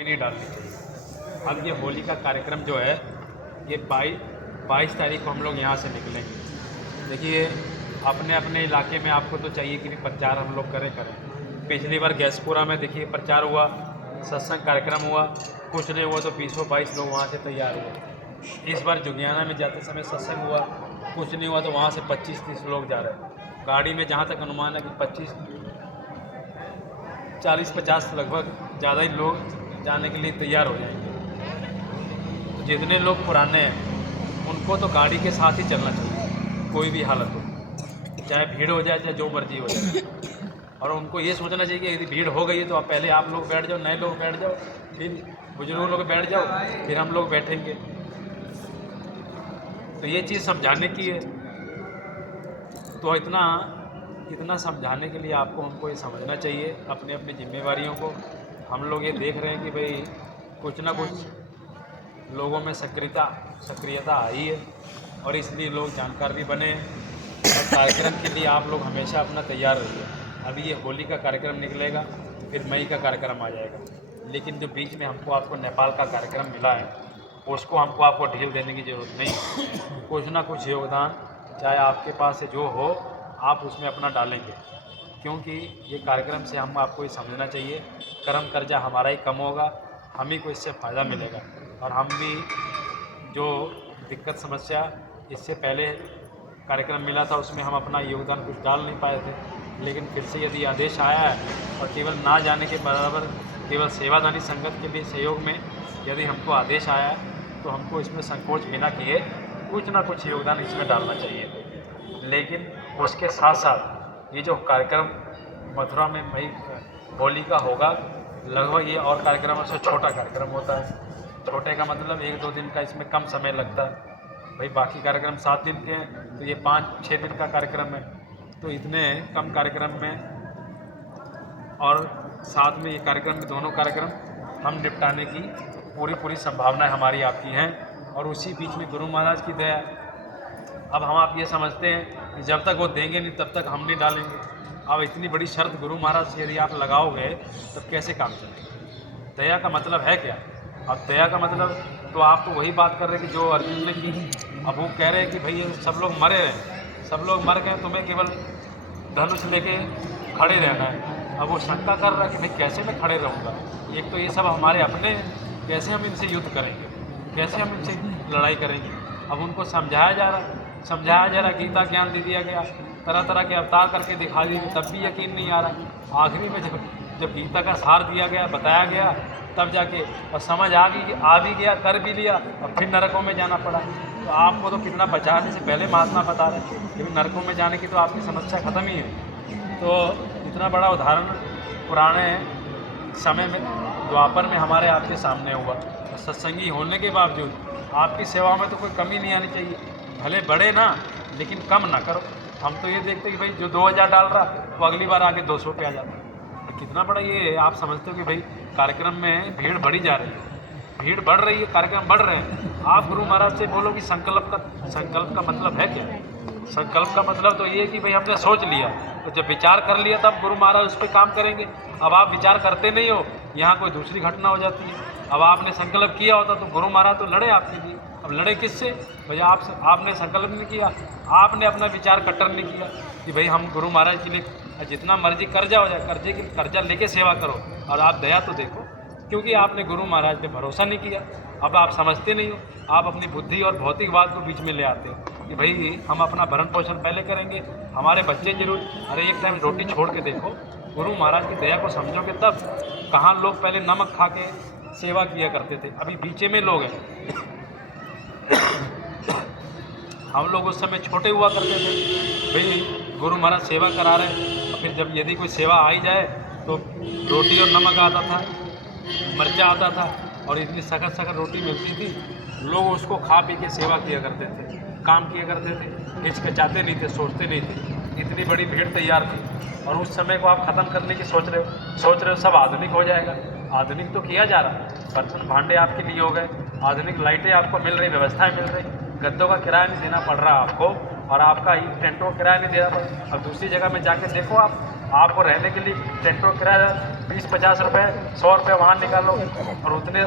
भी नहीं डालनी चाहिए। अब ये होली का कार्यक्रम जो है ये 22 तारीख को हम लोग यहाँ से निकलेंगे। देखिए अपने अपने इलाके में आपको तो चाहिए कि नहीं प्रचार हम लोग करें। पिछली बार गैसपुरा में देखिए प्रचार हुआ, सत्संग कार्यक्रम हुआ, कुछ नहीं हुआ तो 20-22 लोग वहाँ से तैयार हुए। इस बार जुगियाना में जाते समय सत्संग हुआ, कुछ नहीं हुआ तो वहाँ से 25-30 लोग जा रहे हैं। गाड़ी में जहाँ तक अनुमान है कि 40-50 लगभग ज़्यादा ही लोग जाने के लिए तैयार हो जाएंगे। तो जितने लोग पुराने हैं उनको तो गाड़ी के साथ ही चलना चाहिए, कोई भी हालत हो, चाहे भीड़ हो जाए चाहे जो मर्जी हो जाए। और उनको ये सोचना चाहिए कि यदि भीड़ हो गई है तो आप पहले आप लोग बैठ जाओ, नए लोग बैठ जाओ, फिर बुजुर्ग लोग बैठ जाओ, फिर हम लोग बैठेंगे। तो ये चीज़ समझाने की है। तो इतना समझाने के लिए आपको हमको ये समझना चाहिए अपनी अपनी जिम्मेवारियों को। हम लोग ये देख रहे हैं कि भाई कुछ ना कुछ लोगों में सक्रियता आई है और इसलिए लोग जानकार भी बने हैं। और कार्यक्रम के लिए आप लोग हमेशा अपना तैयार रहिए। अभी ये होली का कार्यक्रम निकलेगा, फिर मई का कार्यक्रम आ जाएगा, लेकिन जो बीच में हमको आपको नेपाल का कार्यक्रम मिला है उसको आपको ढील देने की ज़रूरत नहीं। कुछ ना कुछ योगदान चाहे आपके पास से जो हो आप उसमें अपना डालेंगे, क्योंकि ये कार्यक्रम से हम आपको ये समझना चाहिए कर्म कर्जा हमारा ही कम होगा, हम ही को इससे फ़ायदा मिलेगा। और हम भी जो दिक्कत समस्या इससे पहले कार्यक्रम मिला था उसमें हम अपना योगदान कुछ डाल नहीं पाए थे, लेकिन फिर से यदि आदेश आया है और केवल ना जाने के बराबर केवल सेवादानी संगत के लिए सहयोग में यदि हमको आदेश आया है तो हमको इसमें संकोच बिना किए कुछ ना कुछ योगदान इसमें डालना चाहिए। लेकिन उसके साथ साथ ये जो कार्यक्रम मथुरा में मई होली का होगा, लगभग ये और कार्यक्रमों से छोटा कार्यक्रम होता है। छोटे का मतलब 1-2 दिन का इसमें कम समय लगता है। भाई बाकी कार्यक्रम 7 दिन के हैं तो ये 5-6 दिन का कार्यक्रम है। तो इतने कम कार्यक्रम में और साथ में ये कार्यक्रम में दोनों कार्यक्रम हम निपटाने की पूरी संभावनाएं हमारी आपकी हैं। और उसी बीच में गुरु महाराज की दया। अब हम आप ये समझते हैं कि जब तक वो देंगे नहीं तब तक हम नहीं डालेंगे। अब इतनी बड़ी शर्त गुरु महाराज से यदि आप लगाओगे तब कैसे काम चलेगा? दया का मतलब है क्या? अब दया का मतलब तो आप तो वही बात कर रहे हैं कि जो अर्जुन ने की। अब वो कह रहे हैं कि भाई ये सब लोग मरे हैं, सब लोग मर गए, तुम्हें केवल धनुष लेके खड़े रहना है। अब वो शंका कर रहा है कि भाई कैसे मैं खड़े रहूँगा? एक तो ये सब हमारे अपने हैं, कैसे हम इनसे युद्ध करेंगे, कैसे हम इनसे लड़ाई करेंगे? अब उनको समझाया जा रहा, गीता ज्ञान दे दिया गया, तरह तरह के अवतार करके दिखा दिए, तब भी यकीन नहीं आ रहा। आखिरी में जब गीता का सार दिया गया, बताया गया, तब जाके और समझ आ भी गया, कर भी लिया और फिर नरकों में जाना पड़ा। तो आपको तो कितना बचाने से पहले महात्मा बता रहे हैं कि नरकों में जाने की तो आपकी समस्या ख़त्म ही है। तो इतना बड़ा उदाहरण पुराने समय में द्वापर में हमारे आपके सामने हुआ। सत्संगी होने के बावजूद आपकी सेवा में तो कोई कमी नहीं आनी चाहिए। भले बढ़े ना, लेकिन कम ना करो। हम तो ये देखते कि भाई जो 2000 डाल रहा वो अगली बार आके 200 पे आ जाता है। कितना बड़ा ये आप समझते हो कि भाई कार्यक्रम में भीड़ बढ़ी जा रही है, भीड़ बढ़ रही है, कार्यक्रम बढ़ रहे हैं। आप गुरु महाराज से बोलो कि संकल्प का मतलब है क्या? संकल्प का मतलब तो ये कि भाई हमने सोच लिया, तो जब विचार कर लिया तब गुरु महाराज उस पर काम करेंगे। अब आप विचार करते नहीं हो, यहाँ कोई दूसरी घटना हो जाती है। अब आपने संकल्प किया होता तो गुरु महाराज तो लड़े आपके लिए। अब लड़े किससे? भैया आपने संकल्प नहीं किया, आपने अपना विचार कट्टर नहीं किया कि भाई हम गुरु महाराज के लिए जितना मर्जी कर्जा हो जाए, कर्जा लेके सेवा करो और आप दया तो देखो, क्योंकि आपने गुरु महाराज पे भरोसा नहीं किया। अब आप समझते नहीं हो, आप अपनी बुद्धि और भौतिकवाद को बीच में ले आते हो कि भाई हम अपना भरण पोषण पहले करेंगे, हमारे बच्चे जरूर। अरे एक टाइम रोटी छोड़ के देखो, गुरु महाराज की दया को समझोगे तब। कहाँ लोग पहले नमक खा के सेवा किया करते थे, अभी बीचे में लोग हैं। हम लोग उस समय छोटे हुआ करते थे, भाई गुरु महाराज सेवा करा रहे हैं, फिर जब यदि कोई सेवा आ ही जाए तो रोटी और नमक आता था, मिर्चा आता था और इतनी सखत रोटी मिलती थी, लोग उसको खा पी के सेवा किया करते थे, काम किया करते थे, हिचकिचाते नहीं थे, सोचते नहीं थे। इतनी बड़ी भीड़ तैयार थी और उस समय को आप ख़त्म करने की सोच रहे हो सब आधुनिक हो जाएगा। आधुनिक तो किया जा रहा, बर्तन भांडे आपके लिए हो गए, आधुनिक लाइटें आपको मिल रही, व्यवस्थाएं मिल रही, गद्दों का किराया नहीं देना पड़ रहा आपको और आपका टेंटों का किराया नहीं देना पड़। अब दूसरी जगह में जाके देखो आप, आपको रहने के लिए टेंटों का किराया 20-50 रुपये 100 रुपये वहाँ निकालो और उतने